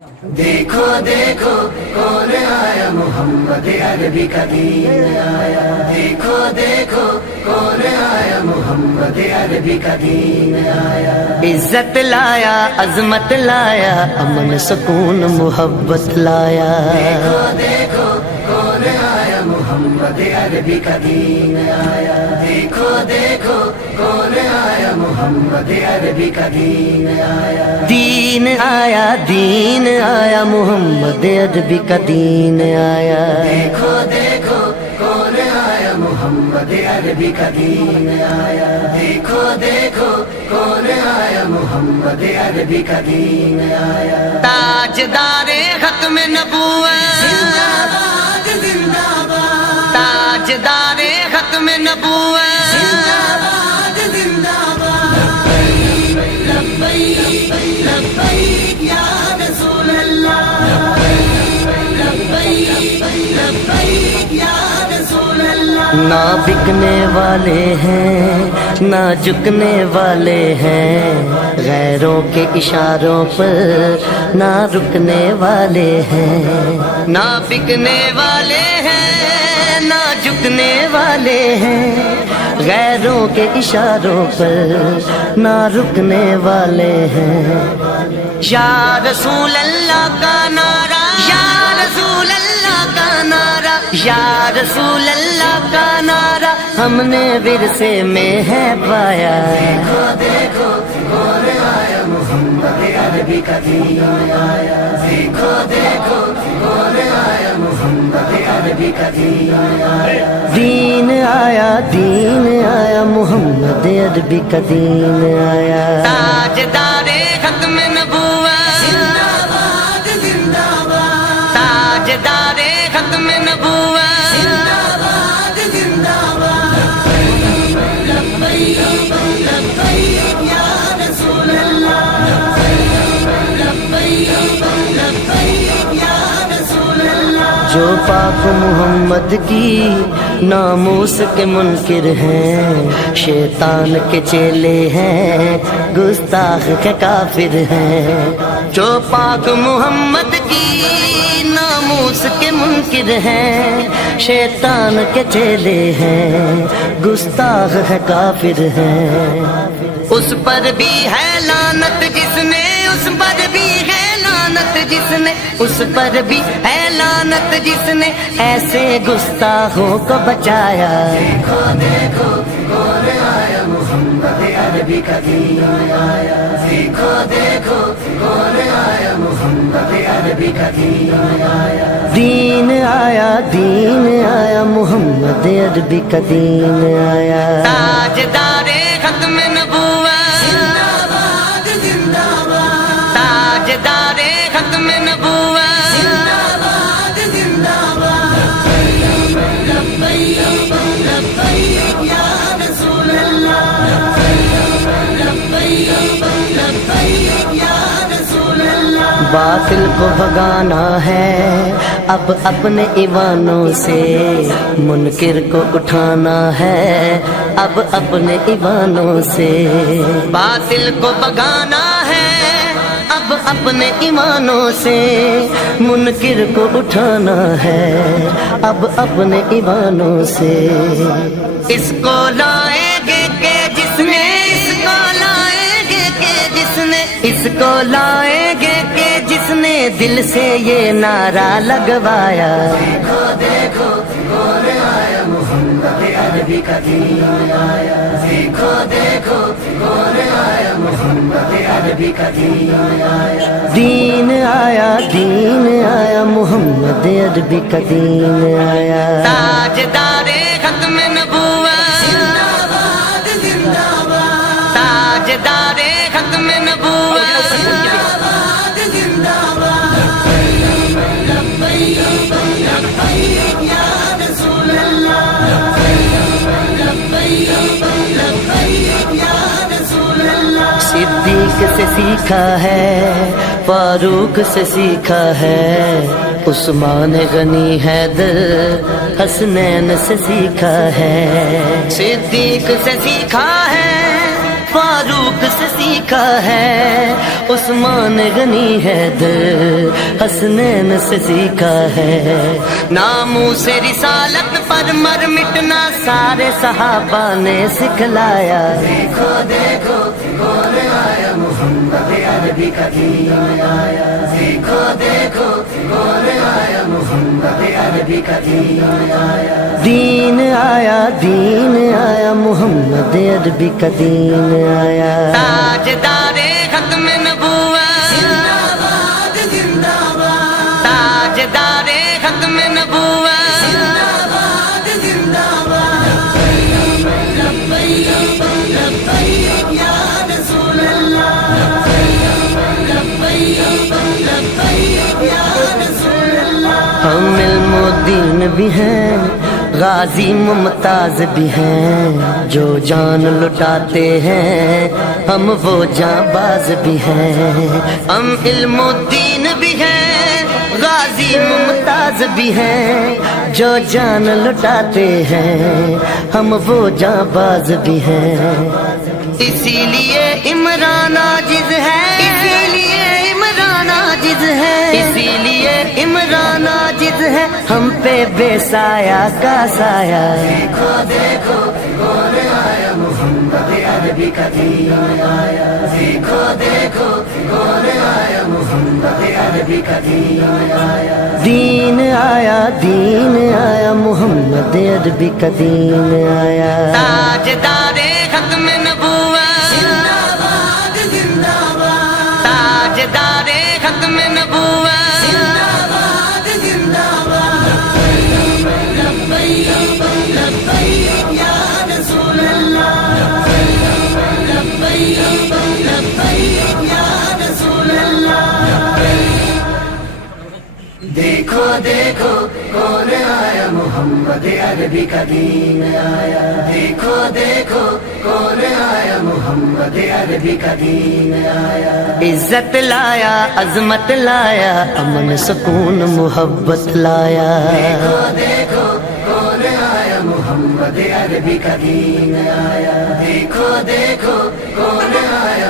دیکھو دیکھو کون آیا محمد عربی کا دین آیا، دیکھو دیکھو کون آیا محمد عربی کا دین آیا، عزت لایا، عظمت لایا، امن سکون محبت لایا۔ دیکھو دیکھو کون آیا محمد عربی کا دین آیا، دیکھو دیکھو کون آیا محمد عربی کا دین آیا، دین آیا، دین آیا، محمد عربی کا دین آیا۔ دیکھو دیکھو کون آیا محمد عربی کا دین آیا، دیکھو دیکھو کون آیا محمد عربی کا دین آیا، تاجدار ختم نبوت، زندہ باد زندہ باد، تاجدار ختم نبوت، زندہ باد زندہ باد، لبیک لبیک یا رسول اللہ، لبیک لبیک یا رسول اللہ، نہ بکنے والے ہیں نہ جھکنے والے ہیں، غیروں کے اشاروں پر نہ رکنے والے ہیں، نہ بکنے والے ہیں نہ جھکنے والے ہیں، غیروں کے اشاروں پر نہ رکنے والے ہیں۔ یا رسول اللہ کا نعرہ، یا رسول اللہ کا نعرہ، یا رسول اللہ کا نعرہ ہم نے ورثے میں ہے پایا۔ دیکھو دیکھو کون آیا محمد عربی کا دین آیا، دیکھو دیکھو کون آیا محمد عربی کا دین آیا، دین آیا، دین آیا، محمد عربی کا دین آیا۔ تاجدار ختم نبوت، زندہ باد زندہ باد، تاجدار ختم نبوت، زندہ باد زندہ باد، لبیک لبیک یا رسول اللہ، لبیک لبیک یا رسول اللہ، جو پاک محمد کی ناموس کے منکر ہیں، شیطان کے چیلے ہیں، گستاخ کے کافر ہیں۔ جو پاک محمد کی ناموس کے منکر ہیں، شیطان کے چیلے ہیں، گستاخ ہے کافر ہیں۔ اس پر بھی ہے لعنت جس نے، اس پر بھی ہے لعنت جس نے، اس پر بھی ہے لعنت جس نے ایسے گستاخوں کو بچایا۔ دیکھو دیکھو کون آیا محمد عربی کا دین آیا، دیکھو دیکھو کون آیا محمد عربی کا دین آیا، دین آیا، دین آیا، محمد عربی کا دین آیا۔ تاجدار ختم نبوت، زندہ باد زندہ باد، تاجدار ختم نبوت، زندہ باد زندہ باد، لبیک لبیک یا رسول اللہ، لبیک لبیک یا رسول اللہ، باطل کو بھگانا ہے اب اپنے ایوانوں سے، منکر کو اٹھانا ہے اب اپنے ایوانوں سے، باطل کو بھگانا ہے اب اپنے ایمانوں سے، منکر کو اٹھانا ہے اب اپنے ایمانوں سے۔ اس کو لائیں گے کہ جس نے، اس کو لائیں گے کہ جس نے، اس کو لائیں گے کہ جس نے دل سے یہ نعرہ لگوایا۔ دیکھو دیکھو کون آیا محمد عربی کا دین آیا، دیکھو دیکھو کون آیا محمد عربی کا دین آیا، دین آیا، دین آیا، محمد عربی کا دین آیا۔ تاجدار ختم نبوت، زندہ باد زندہ باد، تاجدار ختم نبوت، زندہ باد زندہ باد، لبیک لبیک یا رسول اللہ، لبیک لبیک یا رسول اللہ، صدیق سے سیکھا ہے، فاروق سے سیکھا ہے، عثمان غنی حیدر حسنین سے سیکھا ہے، صدیق سے سیکھا ہے، فاروق سے سیکھا ہے، عثمان غنی حیدر حسنین سے سیکھا ہے، ناموں سے رسالت پر مر مٹنا سارے صحابہ نے سکھلایا۔ دیکھو دیکھو کون آیا محمد عربی کا دین آیا، دیکھو دیکھو کون آیا محمد عربی کا دین آیا، دین آیا، دین آیا، محمد عربی کا دین آیا۔ تاجدار ختم نبوت، زندہ باد زندہ باد، تاجدار ختم نبوت، زندہ باد زندہ باد، لبیک لبیک یا رسول اللہ، لبیک لبیک یا رسول اللہ۔ ہم علم و دین بھی ہیں، غازی ممتاز بھی ہیں، جو جان لٹاتے ہیں ہم وہ جاں باز بھی ہیں۔ ہم علم و دین بھی ہیں، غازی ممتاز بھی ہیں، جو جان لٹاتے ہیں ہم وہ جاں باز بھی ہیں۔ اسی لیے عمران عاجز ہے، اسی لیے عمران عاجز ہے، اسی لیے عمران عاجز ہے، ہم پہ بے سایہ کا سایہ۔ دیکھو دیکھو کون آیا محمد عربی کا دین آیا، دیکھو دیکھو کون آیا محمد عربی کا دین آیا، دین آیا، دین آیا، محمد عربی کا دین آیا۔ تاجدار ختم نبوت، زندہ باد زندہ باد، تاجدار ختم نبوت، زندہ باد زندہ باد، لبیک لبیک یا رسول اللہ، لبیک لبیک یا رسول اللہ۔ دیکھو دیکھو کون آیا محمد عربی کا دین آیا، دیکھو دیکھو کون آیا محمد عربی کا دین آیا، عزت لایا، عظمت لایا، امن سکون محبت لایا۔ دیکھو دیکھو کون آیا محمد عربی کا دین آیا، دیکھو دیکھو کون آیا